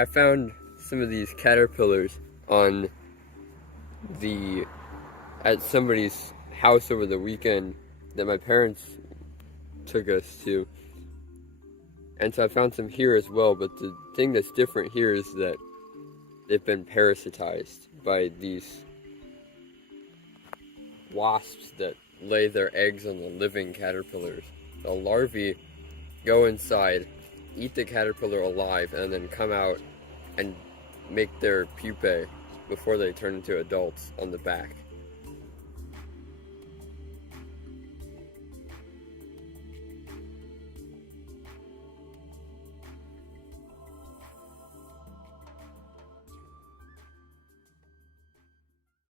I found some of these caterpillars on at somebody's house over the weekend that my parents took us to. And so I found some here as well, but the thing that's different here is that they've been parasitized by these wasps that lay their eggs on the living caterpillars. The larvae go inside, eat the caterpillar alive, and then come out and make their pupae before they turn into adults on the back.